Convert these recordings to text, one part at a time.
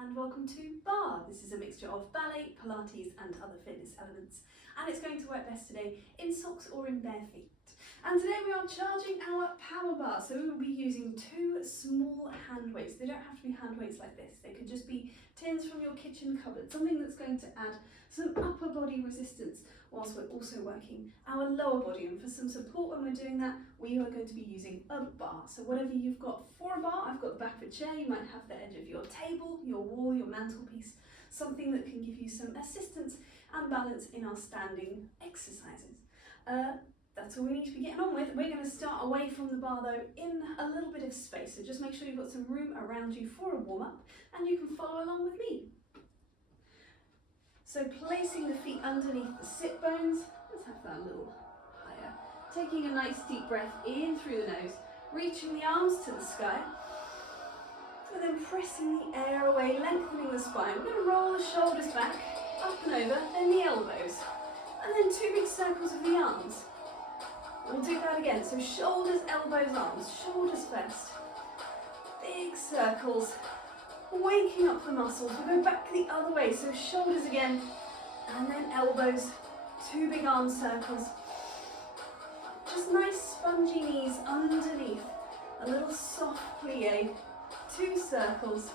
and welcome to Barre. This is a mixture of ballet, Pilates and other fitness elements, and it's going to work best today in socks or in bare feet. And today we are charging our Power-Barre, so we will be using two small hand weights. They don't have to be hand weights like this, they could just be tins from your kitchen cupboard, something that's going to add some upper body resistance whilst we're also working our lower body. And for some support when we're doing that, we are going to be using a bar. So whatever you've got for a bar, I've got the back of a chair, you might have the edge of your table, your wall, your mantelpiece, something that can give you some assistance and balance in our standing exercises. That's all we need to be getting on with. We're going to start away from the bar though in a little bit of space, so just make sure you've got some room around you for a warm-up and you can follow along with me. So placing the feet underneath the sit bones, let's have that a little higher. Taking a nice deep breath in through the nose, reaching the arms to the sky, and then pressing the air away, lengthening the spine. We're going to roll the shoulders back, up and over, then the elbows, and then two big circles of the arms. We'll do that again, so shoulders, elbows, arms, shoulders first, big circles, waking up the muscles. We'll go back the other way, so shoulders again, and then elbows, two big arm circles. Just nice spongy knees underneath, a little soft plie, two circles.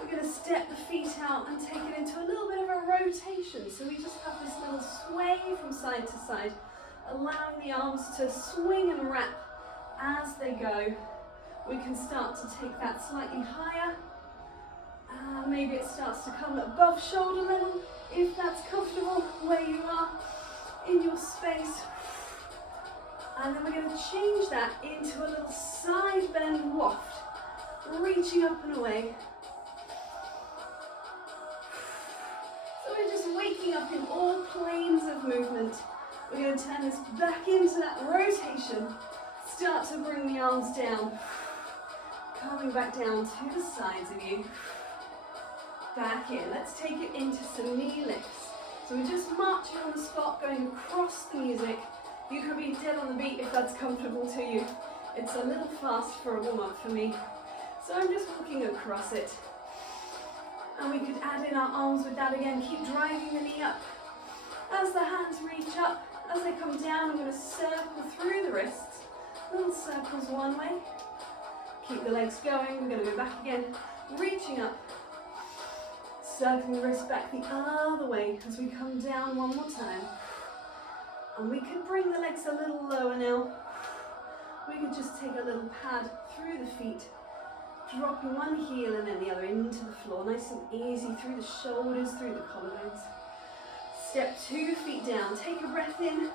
We're going to step the feet out and take it into a little bit of a rotation, so we just have this little sway from side to side, allowing the arms to swing and wrap as they go. We can start to take that slightly higher. Maybe it starts to come above shoulder level, if that's comfortable where you are in your space. And then we're going to change that into a little side bend waft, reaching up and away. So we're just waking up in all planes of movement. We're going to turn this back into that rotation. Start to bring the arms down. Coming back down to the sides of you. Back in. Let's take it into some knee lifts. So we're just marching on the spot, going across the music. You can be dead on the beat if that's comfortable to you. It's a little fast for a warm-up for me. So I'm just walking across it. And we could add in our arms with that again. Keep driving the knee up. As the hands reach up, as they come down, I'm going to circle through the wrists. Little circles one way. Keep the legs going. We're going to go back again. Reaching up. Circling the wrist back the other way as we come down one more time. And we could bring the legs a little lower now. We could just take a little pad through the feet. Dropping one heel and then the other into the floor. Nice and easy through the shoulders, through the collarbones. Step 2 feet down, take a breath in,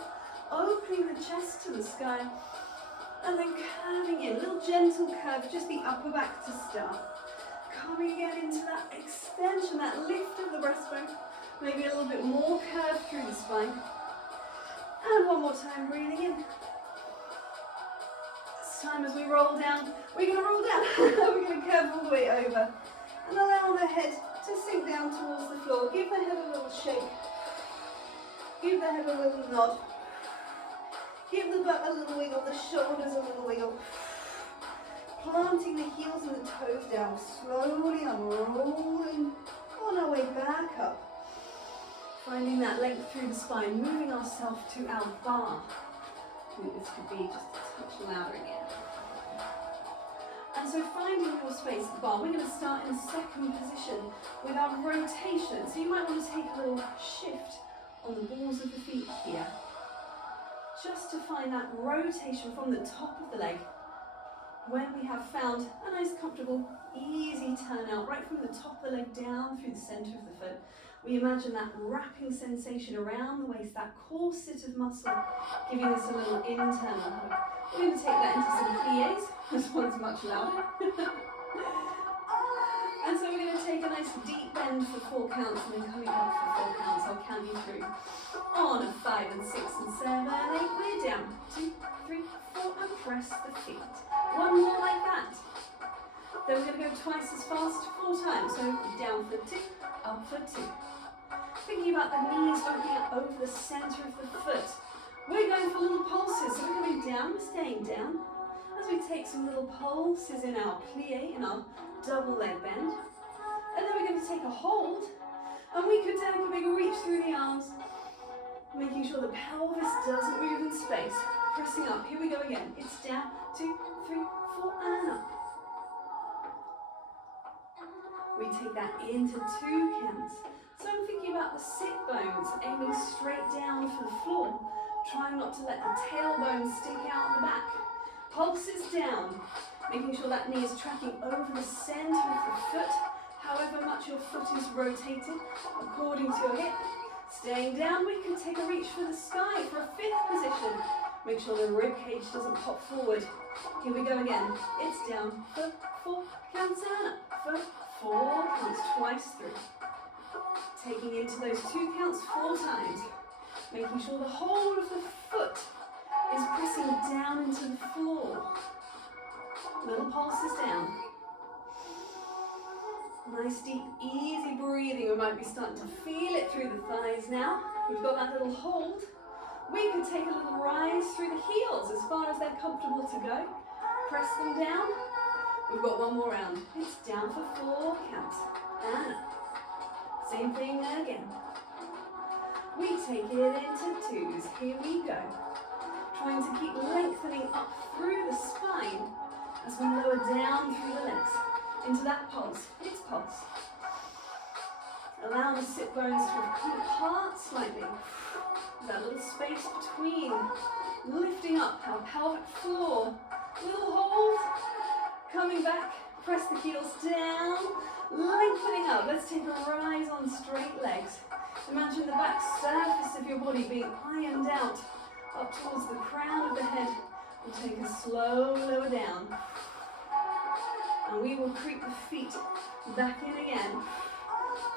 opening the chest to the sky, and then curving in, a little gentle curve, just the upper back to start. Coming again into that extension, that lift of the breastbone, maybe a little bit more curve through the spine. And one more time, breathing in. This time as we roll down, we're going to roll down, we're going to curve all the way over, and allow the head to sink down towards the floor. Give the head a little shake. Give the head a little nod. Give the butt a little wiggle, the shoulders a little wiggle. Planting the heels and the toes down. Slowly unrolling on our way back up. Finding that length through the spine, moving ourselves to our bar. I think this could be just a touch louder again. And so finding your space at the bar, we're going to start in second position with our rotation. So you might want to take a little shift on the balls of the feet here, just to find that rotation from the top of the leg. When we have found a nice, comfortable, easy turn out right from the top of the leg down through the centre of the foot, we imagine that wrapping sensation around the waist, that corset of muscle, giving us a little internal hug. We're going to take that into some plies. This one's much louder. And so we're going to take a nice deep bend for 4 counts and then coming back for 4 counts. I'll count you through. On a 5 and 6 and 7, 8, we're down. 2, 3, 4, and press the feet. One more like that. Then we're going to go twice as fast 4 times. So down for 2, up for 2. Thinking about the knees looking up over the centre of the foot. We're going for little pulses. So we're going down, we're staying down. As we take some little pulses in our plie, in our double leg bend. And then we're going to take a hold, and we could take a big reach through the arms, making sure the pelvis doesn't move in space. Pressing up. Here we go again. It's down, 2, 3, 4, and up. We take that into 2 counts. So I'm thinking about the sit bones, aiming straight down for the floor. Trying not to let the tailbone stick out the back. Pulses down, making sure that knee is tracking over the center of the foot, however much your foot is rotated according to your hip. Staying down, we can take a reach for the sky for a 5th position. Make sure the rib cage doesn't pop forward. Here we go again. It's down for 4 counts and up for 4 counts, twice through. Taking into those 2 counts 4 times. Making sure the whole of the foot is pressing down into the floor. Little pulses down. Nice deep, easy breathing. We might be starting to feel it through the thighs now. We've got that little hold. We could take a little rise through the heels as far as they're comfortable to go. Press them down. We've got 1 more round. It's down for 4 counts. And up. Same thing again. We take it into 2s. Here we go. Trying to keep lengthening up through the spine as we lower down through the legs into that pulse. It's pulse. Allow the sit bones to come apart slightly. That little space between. Lifting up our pelvic floor. Little hold. Coming back. Press the heels down. Lengthening up. Let's take a rise on straight legs. Imagine the back surface of your body being ironed out up towards the crown of the head. We'll take a slow lower down. And we will creep the feet back in again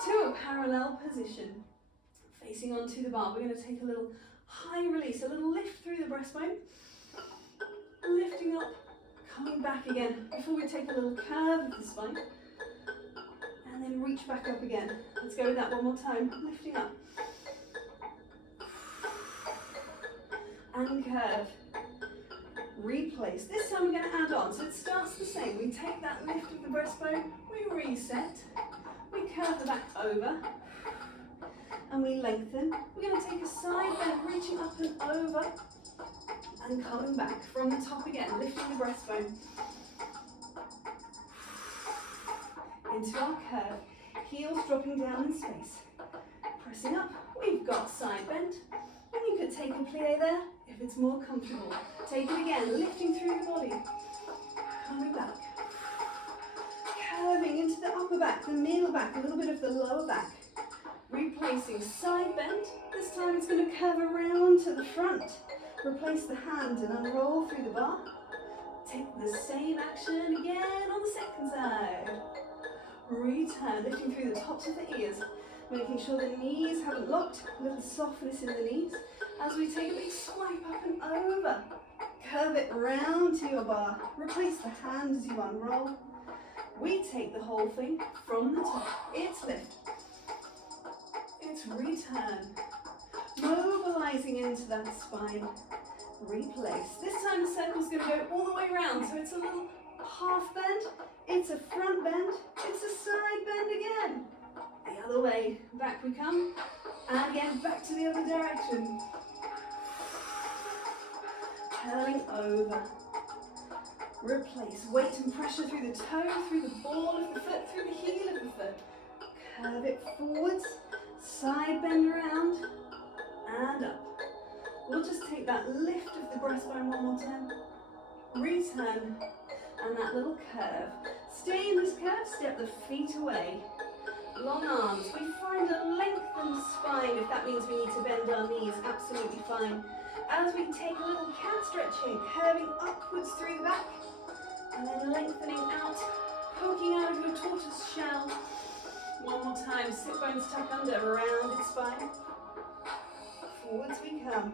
to a parallel position. Facing onto the bar, we're going to take a little high release, a little lift through the breastbone. Lifting up, coming back again before we take a little curve of the spine. And then reach back up again. Let's go with that 1 more time. Lifting up. And curve. Replace. This time we're going to add on. So it starts the same. We take that lift of the breastbone. We reset. We curve the back over. And we lengthen. We're going to take a side bend, reaching up and over. And coming back from the top again. Lifting the breastbone. Into our curve, heels dropping down in space. Pressing up, we've got side bend. And you could take a plie there if it's more comfortable. Take it again, lifting through the body. Coming back. Curving into the upper back, the middle back, a little bit of the lower back. Replacing side bend. This time it's going to curve around to the front. Replace the hand and unroll through the bar. Take the same action again on the second side. Return, lifting through the tops of the ears, making sure the knees haven't locked, a little softness in the knees, as we take a big swipe up and over. Curve it round to your bar, replace the hand as you unroll. We take the whole thing from the top, it's lift, it's return, mobilizing into that spine, replace. This time the circle's going to go all the way around, so it's a little half bend, it's a front bend, it's a side bend again. The other way, back we come, and again back to the other direction. Curling over. Replace, weight and pressure through the toe, through the ball of the foot, through the heel of the foot. Curve it forwards, side bend around, and up. We'll just take that lift of the breastbone 1 more time. Return. And that little curve. Stay in this curve, step the feet away. Long arms. We find a lengthened spine. If that means we need to bend our knees, absolutely fine. As we take a little cat stretching, curving upwards through the back. And then lengthening out, poking out of your tortoise shell. 1 more time, sit bones tuck under, rounded spine. Forwards we come.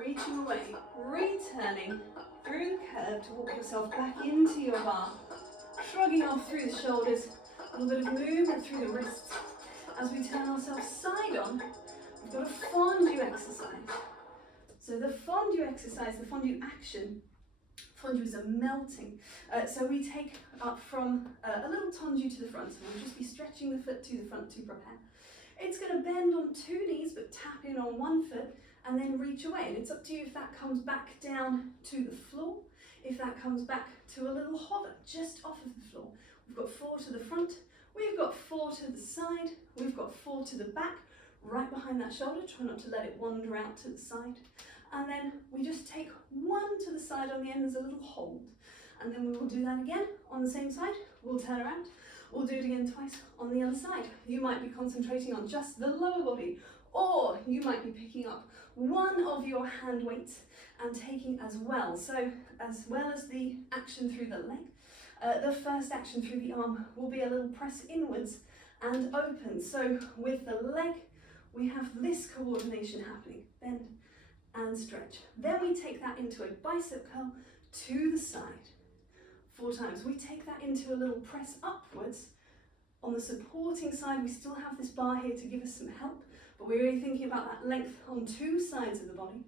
Reaching away, returning through the curve to walk yourself back into your bar. Shrugging off through the shoulders, a little bit of movement through the wrists. As we turn ourselves side on, we've got a fondue exercise. So the fondue exercise, the fondue action, Tonjus are melting. So we take up from a little tonju to the front, and we'll just be stretching the foot to the front to prepare. It's going to bend on 2 knees, but tap in on 1 foot and then reach away. And it's up to you if that comes back down to the floor, if that comes back to a little hover just off of the floor. We've got 4 to the front, we've got 4 to the side, we've got 4 to the back, right behind that shoulder. Try not to let it wander out to the side. And then we just take 1 to the side on the end as a little hold. And then we will do that again on the same side. We'll turn around. We'll do it again twice on the other side. You might be concentrating on just the lower body, or you might be picking up one of your hand weights and taking as well. So as well as the action through the leg, the first action through the arm will be a little press inwards and open. So with the leg, we have this coordination happening. Bend and stretch. Then we take that into a bicep curl to the side. 4 times. We take that into a little press upwards. On the supporting side, we still have this bar here to give us some help, but we're really thinking about that length on 2 sides of the body.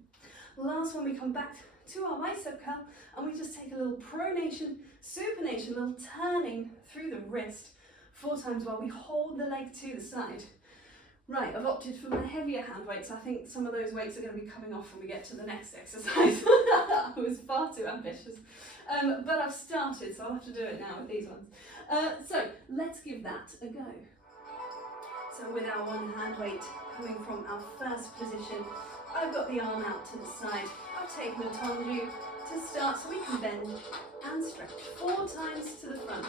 Last one, we come back to our bicep curl, and we just take a little pronation, supination, a little turning through the wrist 4 times while we hold the leg to the side. Right, I've opted for my heavier hand weights. I think some of those weights are going to be coming off when we get to the next exercise. I was far too ambitious. But I've started, so I'll have to do it now with these ones. So let's give that a go. So with our 1 hand weight coming from our first position, I've got the arm out to the side. I've taken a tonju to start so we can bend and stretch 4 times to the front.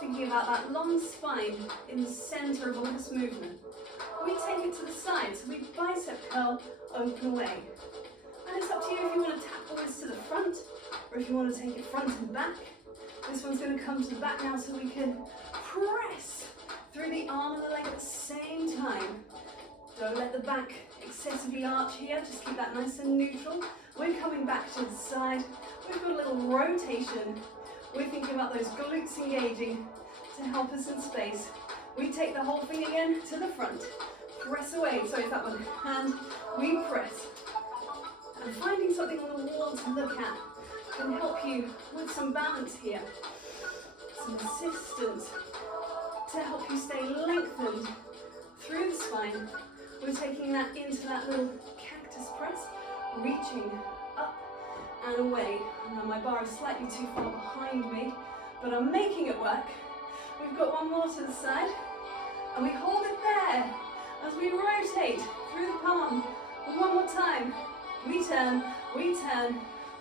Thinking about that long spine in the center of all this movement. We take it to the side, so we bicep curl, open away. And it's up to you if you want to tap always to the front, or if you want to take it front and back. This one's going to come to the back now so we can press through the arm and the leg at the same time. Don't let the back excessively arch here, just keep that nice and neutral. We're coming back to the side. We've got a little rotation. We're thinking about those glutes engaging to help us in space. We take the whole thing again to the front. Press away, sorry if that one, and we press. And finding something on the wall to look at can help you with some balance here. Some assistance to help you stay lengthened through the spine. We're taking that into that little cactus press, reaching up and away. Now my bar is slightly too far behind me, but I'm making it work. We've got 1 more to the side, and we hold it there as we rotate through the palm. 1 more time. We turn,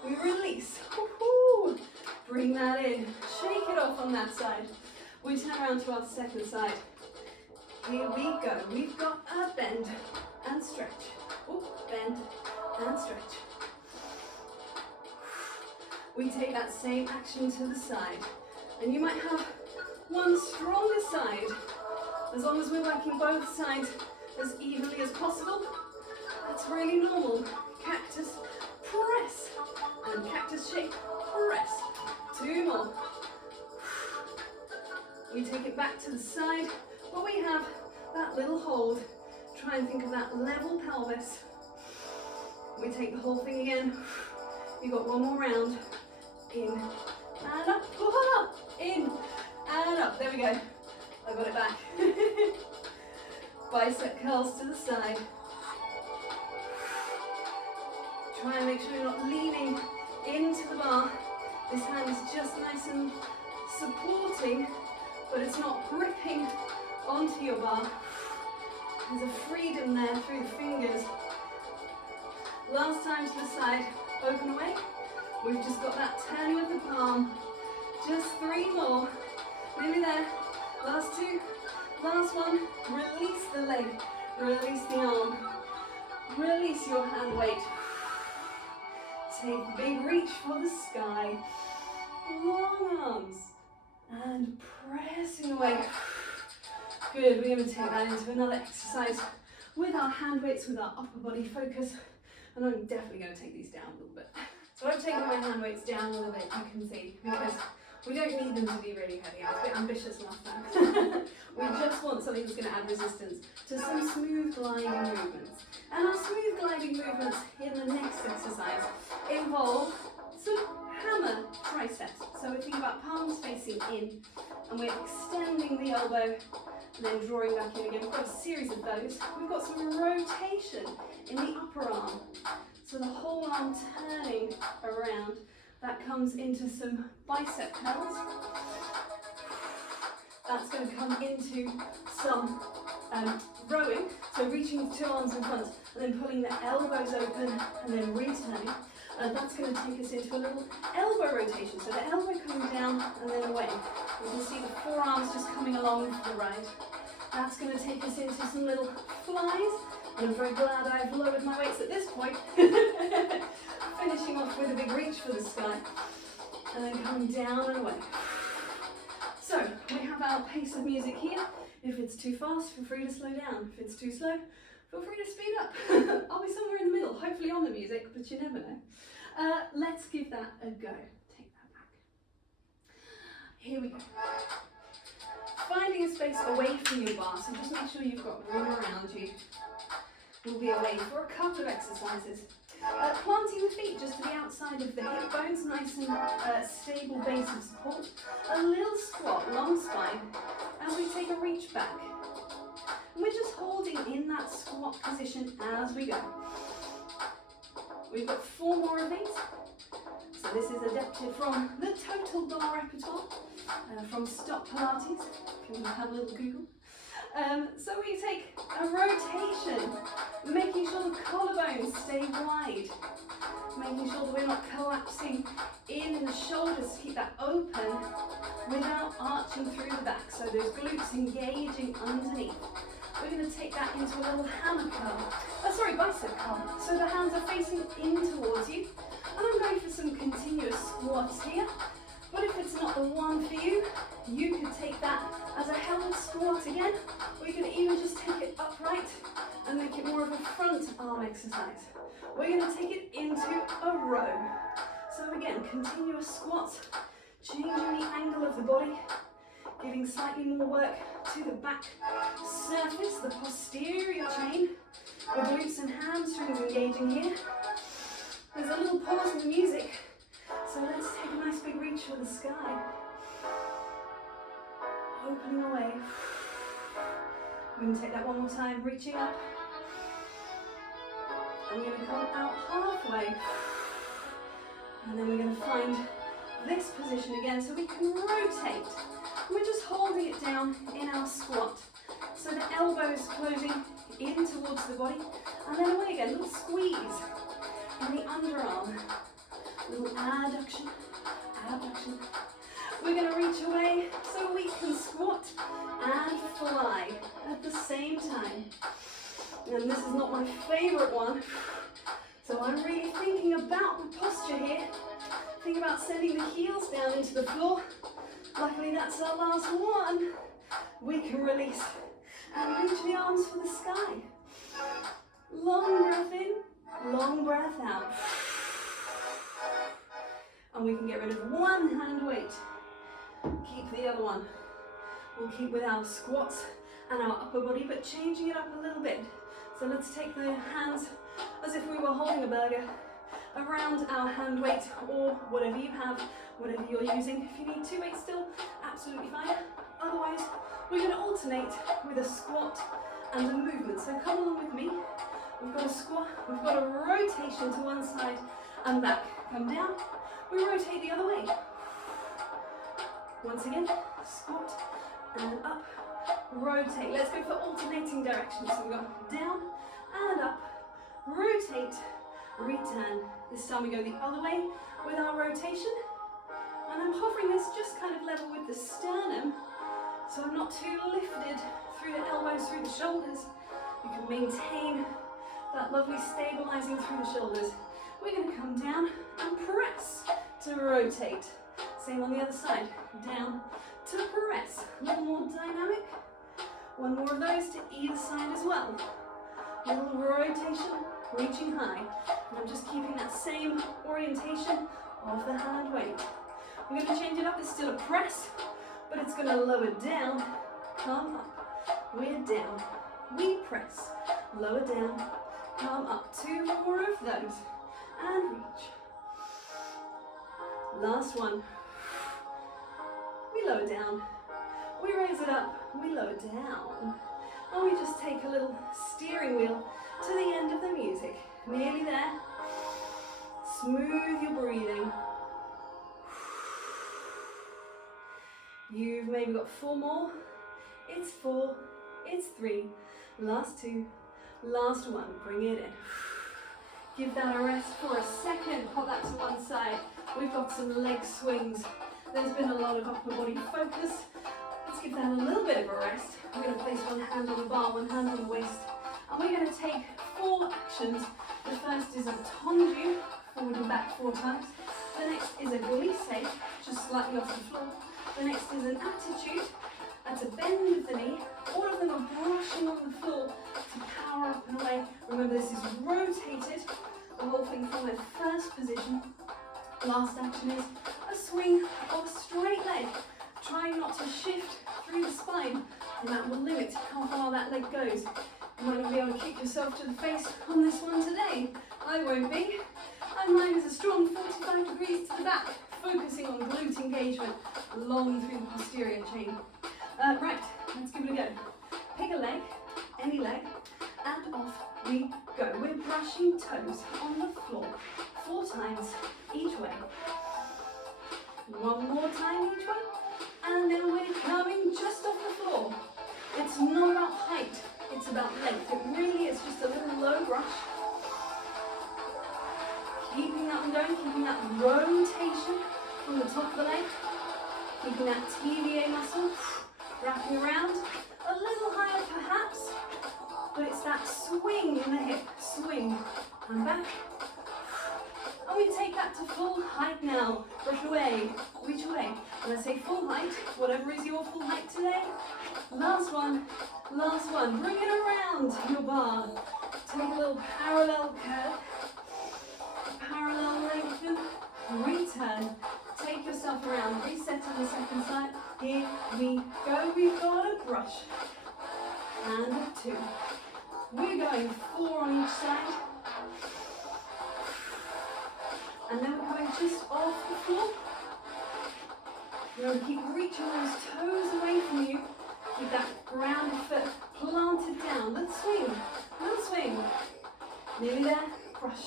we release. Woo-hoo. Bring that in, shake it off on that side. We turn around to our second side. Here we go. We've got a bend and stretch. Ooh, bend and stretch. We take that same action to the side, and you might have 1 stronger side. As long as we're working both sides as evenly as possible, that's really normal. Cactus, press, and cactus shape, press. 2 more. We take it back to the side, but we have that little hold. Try and think of that level pelvis. We take the whole thing again. You've got 1 more round. In and up, in and up. There we go. I got it back. Bicep curls to the side. Try and make sure you're not leaning into the bar. This hand is just nice and supporting, but it's not gripping onto your bar. There's a freedom there through the fingers. Last time to the side, open away. We've just got that turning of the palm. Just 3 more. Nearly there. Last 2. Last one. Release the leg. Release the arm. Release your hand weight. Take a big reach for the sky. Long arms. And pressing away. Good. We're going to take that into another exercise with our hand weights, with our upper body focus. And I'm definitely going to take these down a little bit. So I've taken my hand weights down a little bit, you can see, because we don't need them to be really heavy. I was a bit ambitious last time. We just want something that's going to add resistance to some smooth gliding movements. And our smooth gliding movements in the next exercise involve some hammer triceps. So we're thinking about palms facing in, and we're extending the elbow and then drawing back in again. We've got a series of those. We've got some rotation in the upper arm. So the whole arm turning around. That comes into some bicep curls. That's going to come into some rowing. So reaching with two arms in front and then pulling the elbows open and then returning. That's going to take us into a little elbow rotation. So the elbow coming down and then away. You can see the forearms just coming along for the ride. That's going to take us into some little flies. And I'm very glad I've lowered my weights at this point. Finishing off with a big reach for the sky. And then coming down and away. So we have our pace of music here. If it's too fast, feel free to slow down. If it's too slow, feel free to speed up. I'll be somewhere in the middle, hopefully on the music, but you never know. Let's give that a go. Take that back. Here we go. Finding a space away from your bar, so just make sure you've got room around you. We'll be away for a couple of exercises. Planting the feet just to the outside of the hip bones, nice and stable base of support. A little squat, long spine, as we take a reach back. And we're just holding in that squat position as we go. We've got 4 more of these. So this is adapted from the TotalBarre repertoire, from STOTT Pilates, if you want to have a little Google. So we take a rotation, making sure the collarbones stay wide, making sure that we're not collapsing in the shoulders to keep that open without arching through the back. So those glutes engaging underneath. We're going to take that into a little hammer curl, bicep curl. So the hands are facing in towards you. And I'm going for some continuous squats here. But if it's not the one for you, you could take that as a held squat again, or you can even just take it upright and make it more of a front arm exercise. We're going to take it into a row. So again, continuous squats, changing the angle of the body, giving slightly more work to the back surface, the posterior chain, the glutes and hamstrings engaging here. There's a little pause in the music. So let's take a nice big reach for the sky. Opening away. We're going to take that one more time, reaching up. And we're going to come out halfway. And then we're going to find this position again so we can rotate. And we're just holding it down in our squat. So the elbows closing in towards the body. And then away again, little squeeze in the underarm. Little adduction, abduction. We're going to reach away so we can squat and fly at the same time. And this is not my favorite one. So I'm really thinking about the posture here. Think about sending the heels down into the floor. Luckily that's our last one. We can release and reach the arms for the sky. Long breath in, long breath out. And we can get rid of one hand weight. Keep the other one. We'll keep with our squats and our upper body, but changing it up a little bit. So let's take the hands as if we were holding a burger around our hand weight, or whatever you have, whatever you're using. If you need 2 weights still, absolutely fine. Otherwise, we're going to alternate with a squat and a movement. So come along with me. We've got a squat, we've got a rotation to one side and back. Come down. We rotate the other way. Once again, squat and up, rotate. Let's go for alternating directions. So we've got down and up, rotate, return. This time we go the other way with our rotation. And I'm hovering this just kind of level with the sternum, so I'm not too lifted through the elbows, through the shoulders. You can maintain that lovely stabilizing through the shoulders. We're going to come down and press to rotate. Same on the other side. Down to press. A little more dynamic. One more of those to either side as well. Little rotation, reaching high. And I'm just keeping that same orientation of the hand weight. We're going to change it up. It's still a press, but it's going to lower down, come up. We're down. We press. Lower down, come up. 2 more of those. And reach. Last one. We lower down. We raise it up. We lower down. And we just take a little steering wheel to the end of the music. Nearly there. Smooth your breathing. You've maybe got 4 more. It's 4. It's 3. Last 2. Last 1. Bring it in. Give that a rest for a second. Pop that to one side. We've got some leg swings. There's been a lot of upper body focus. Let's give that a little bit of a rest. We're going to place one hand on the bar, one hand on the waist. And we're going to take 4 actions. The first is a tendu, forward and back 4 times. The next is a glisse, just slightly off the floor. The next is an attitude. That's a bend of the knee. All of them are brushing on the floor to power up and away. Remember, this is rotated, the whole thing from the first position. Last action is a swing of a straight leg. Try not to shift through the spine, and that will limit how far that leg goes. You might not be able to kick yourself to the face on this one today. I won't be. And mine is a strong 45 degrees to the back, focusing on glute engagement long through the posterior chain. Right, let's give it a go. Pick a leg, any leg, and off we go. We're brushing toes on the floor 4 times each way. 1 more time each way, and then we're coming just off the floor. It's not about height, it's about length. It really is just a little low brush. Keeping that one going, keeping that rotation from the top of the leg, keeping that TVA muscle wrapping around, a little higher perhaps, but it's that swing in the hip, swing and back. And we take that to full height now. Brush away, reach away. When I say full height, whatever is your full height today. Last one, bring it around your bar. Take a little parallel curve, parallel lengthen, return. Take yourself around, reset on the second side. Here we go, we've got a brush. And 2. We're going 4 on each side. And then we're going just off the floor. You're going to keep reaching those toes away from you. Keep that grounded foot planted down. Let's swing, little swing. Nearly there, brush.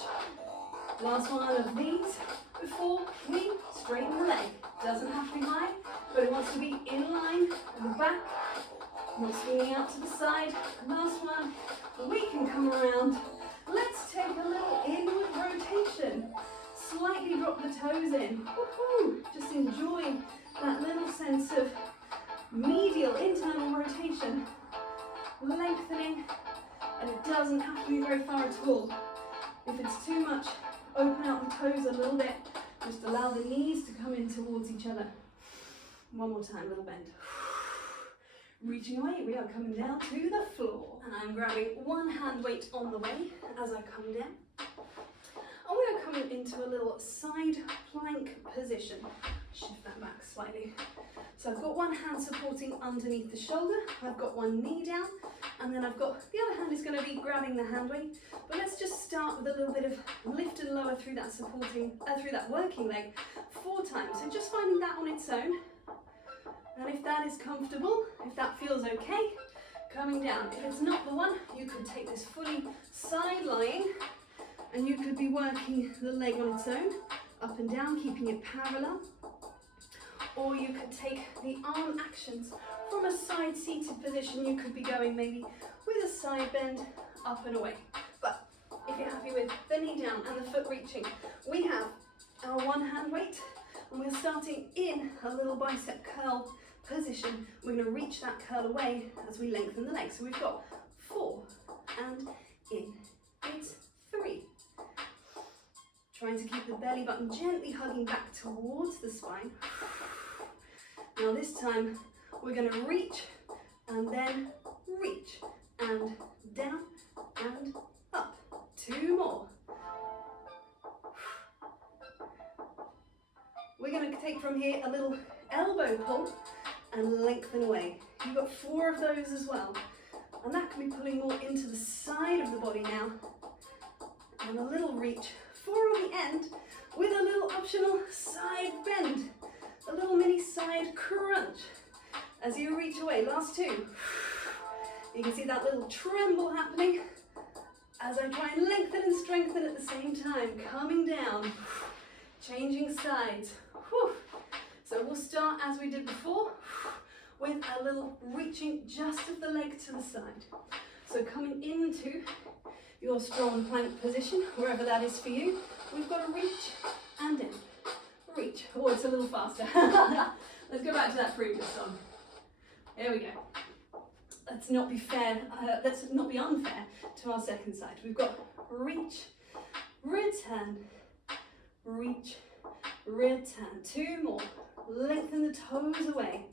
Last one of these before we straighten the leg. Doesn't have to be high, but it wants to be in line at the back, not swinging out to the side. Last one, we can come around. Let's take a little inward rotation. Slightly drop the toes in. Woohoo! Just enjoy that little sense of medial internal rotation, lengthening, and it doesn't have to be very far at all. If it's too much, open out the toes a little bit. Just allow the knees to come in towards each other. One more time, little bend. Reaching away, we are coming down to the floor. And I'm grabbing one hand weight on the way as I come down. And we are coming into a little side plank position. Shift that back slightly. So I've got one hand supporting underneath the shoulder. I've got one knee down. And then I've got, the other hand is going to be grabbing the hand weight. But let's just start with a little bit of lift and lower through that through that working leg 4 times. So just finding that on its own. And if that is comfortable, if that feels okay, coming down. If it's not the one, you could take this fully side lying, and you could be working the leg on its own, up and down, keeping it parallel. Or you could take the arm actions from a side seated position. You could be going maybe with a side bend, up and away. But if you're happy with the knee down and the foot reaching, we have our one hand weight, and we're starting in a little bicep curl position. We're going to reach that curl away as we lengthen the leg. So we've got 4 and in. It's 3. Trying to keep the belly button gently hugging back towards the spine. Now this time we're going to reach and then reach and down and up. 2 more. We're going to take from here a little elbow pull and lengthen away. You've got 4 of those as well. And that can be pulling more into the side of the body now. And a little reach. 4 on the end, with a little optional side bend, a little mini side crunch. As you reach away, last two. You can see that little tremble happening as I try and lengthen and strengthen at the same time, coming down, changing sides. So we'll start as we did before, with a little reaching just of the leg to the side. So coming into your strong plank position, wherever that is for you, we've got to reach and in. Reach. Oh, it's a little faster. Let's go back to that previous song. Here we go. Let's not be fair, let's not be unfair to our second side. We've got reach, return, reach, return. Two more. Lengthen the toes away,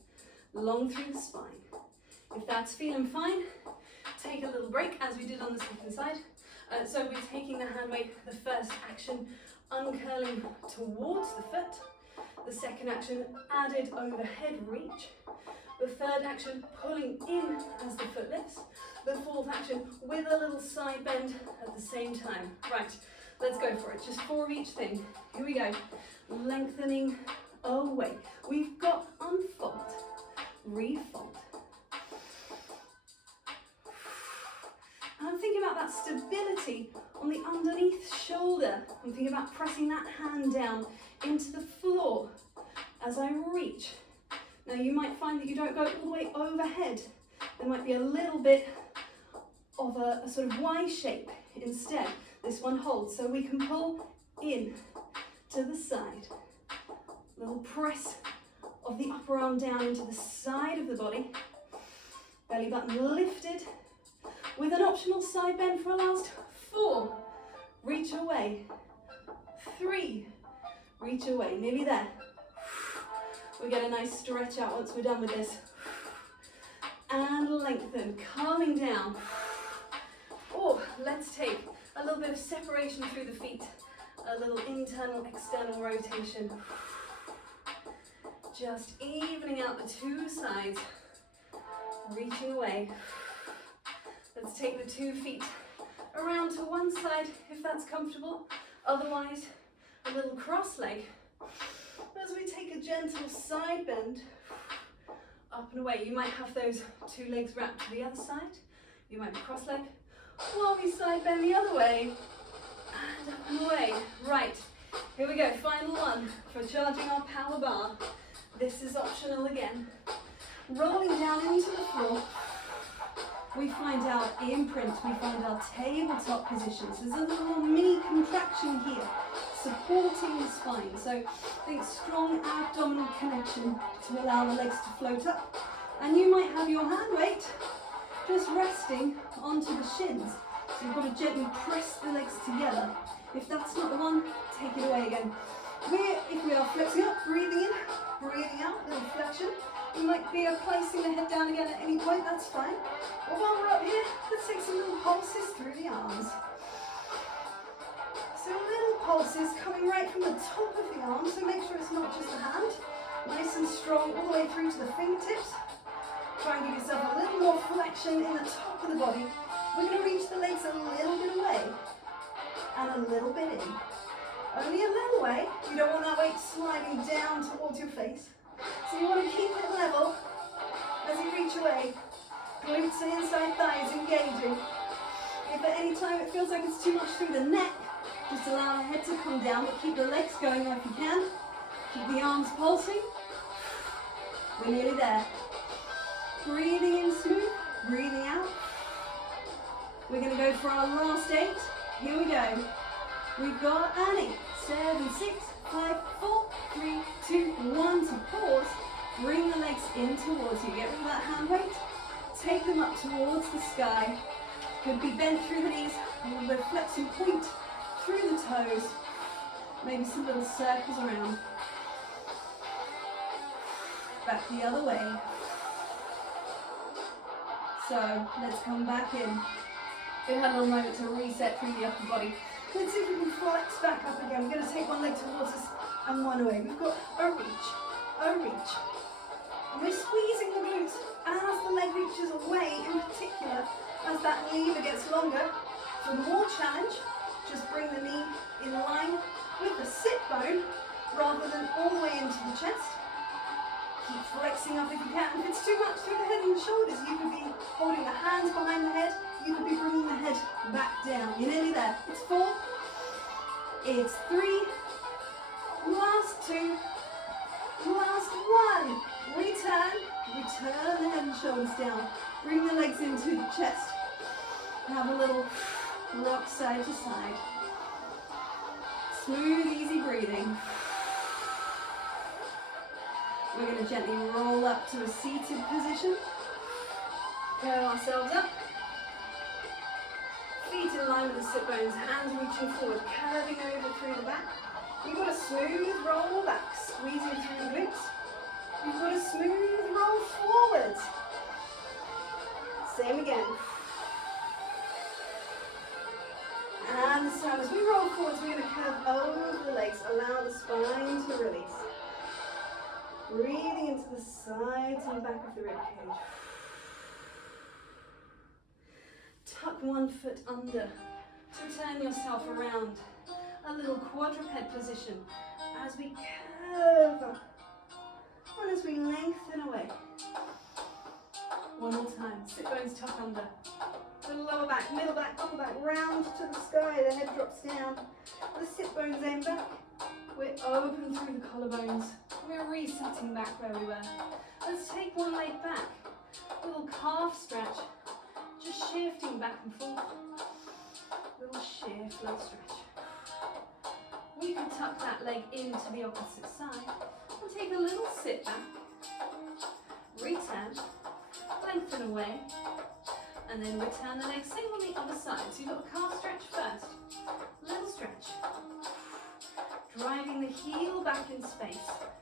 long through the spine. If that's feeling fine, take a little break as we did on the second side. So we're taking the hand weight, the first action, uncurling towards the foot. The second action, added overhead reach. The third action, pulling in as the foot lifts. The fourth action, with a little side bend at the same time. Right, let's go for it. Just 4 of each thing. Here we go. Lengthening away. We've got unfold, refold. And I'm thinking about that stability on the underneath shoulder. I'm thinking about pressing that hand down into the floor as I reach. Now you might find that you don't go all the way overhead. There might be a little bit of a sort of Y shape instead. This one holds, so we can pull in to the side. Little press of the upper arm down into the side of the body. Belly button lifted with an optional side bend for a last 4. Reach away. 3. Reach away. Nearly there. We get a nice stretch out once we're done with this. And lengthen, calming down. Oh, let's take a little bit of separation through the feet. A little internal, external rotation. Just evening out the two sides. Reaching away. Let's take the 2 feet around to one side if that's comfortable. Otherwise, a little cross leg. As we take a gentle side bend, up and away. You might have those 2 legs wrapped to the other side. You might be cross leg. While we side bend the other way, and up and away. Right, here we go. Final one for charging our power bar. This is optional again. Rolling down into the floor. We find our imprint, we find our tabletop positions. There's a little mini contraction here, supporting the spine. So think strong abdominal connection to allow the legs to float up. And you might have your hand weight just resting onto the shins. So you've got to gently press the legs together. If that's not the one, take it away again. If we are flexing up, breathing in, breathing out, little flexion. You might be placing the head down again at any point, that's fine. But while we're up here, let's take some little pulses through the arms. So little pulses coming right from the top of the arm, so make sure it's not just the hand. Nice and strong all the way through to the fingertips. Try and give yourself a little more flexion in the top of the body. We're going to reach the legs a little bit away and a little bit in. Only a little way. You don't want that weight sliding down towards your face. So you want to keep it level as you reach away. Glutes and inside thighs engaging. If at any time it feels like it's too much through the neck, just allow the head to come down, but keep the legs going if you can. Keep the arms pulsing. We're nearly there. Breathing in smooth, breathing out. We're going to go for our last 8. Here we go. We've got an 8, 7, 6, 5, 4, 3, 2, 1. So pause. Bring the legs in towards you. Get rid of that hand weight. Take them up towards the sky. Could be bent through the knees. A little bit of flex and point through the toes. Maybe some little circles around. Back the other way. So let's come back in. We had a little moment to reset through the upper body. Let's see if we can flex back up again. We're going to take one leg towards us and one away. We've got a reach, a reach. And we're squeezing the glutes as the leg reaches away, in particular, as that lever gets longer. For more challenge, just bring the knee in line with the sit bone rather than all the way into the chest. Keep flexing up if you can. If it's too much through the head and the shoulders, you could be holding the hands behind the head. You could be bringing the head back down. You're nearly there. It's 4. It's 3. Last 2. Last 1. Return. Return the head and shoulders down. Bring the legs into the chest. Have a little rock side to side. Smooth, easy breathing. We're going to gently roll up to a seated position. Curl ourselves up. Feet in line with the sit bones, hands reaching forward, curving over through the back. You've got a smooth roll back, squeezing through the glutes. You've got a smooth roll forwards. Same again. And this time as we roll forwards, we're going to curve over the legs. Allow the spine to release. Breathing into the sides and back of the ribcage. Tuck one foot under to turn yourself around. A little quadruped position as we curve up and as we lengthen away. One more time. Sit bones tuck under. The lower back, middle back, upper back, round to the sky. The head drops down. The sit bones aim back. We're open through the collarbones. We're resetting back where we were. Let's take one leg back. Little calf stretch. Just shifting back and forth. Little shift, little stretch. We can tuck that leg into the opposite side and take a little sit back. Return. Lengthen away. And then return the leg. Same on the other side. So you've got the calf stretch first. Little stretch. Driving the heel back in space,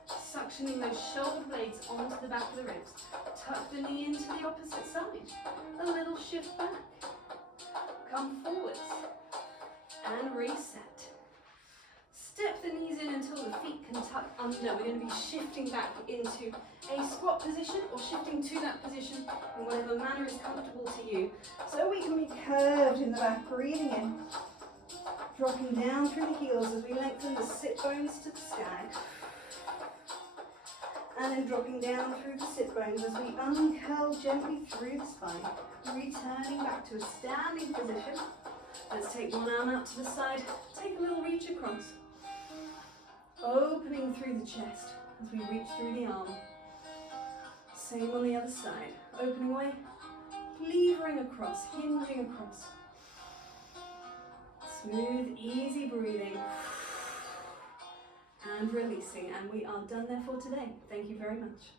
suctioning those shoulder blades onto the back of the ribs. Tuck the knee into the opposite side. A little shift back. Come forwards and reset. Step the knees in until the feet can tuck under. We're going to be shifting back into a squat position or shifting to that position in whatever manner is comfortable to you. So we can be curved in the back, breathing in. Dropping down through the heels as we lengthen the sit bones to the sky. And then dropping down through the sit bones as we uncurl gently through the spine. Returning back to a standing position. Let's take one arm out to the side. Take a little reach across. Opening through the chest as we reach through the arm. Same on the other side. Opening away. Levering across, hinging across. Smooth, easy breathing. And releasing. And we are done there for today. Thank you very much.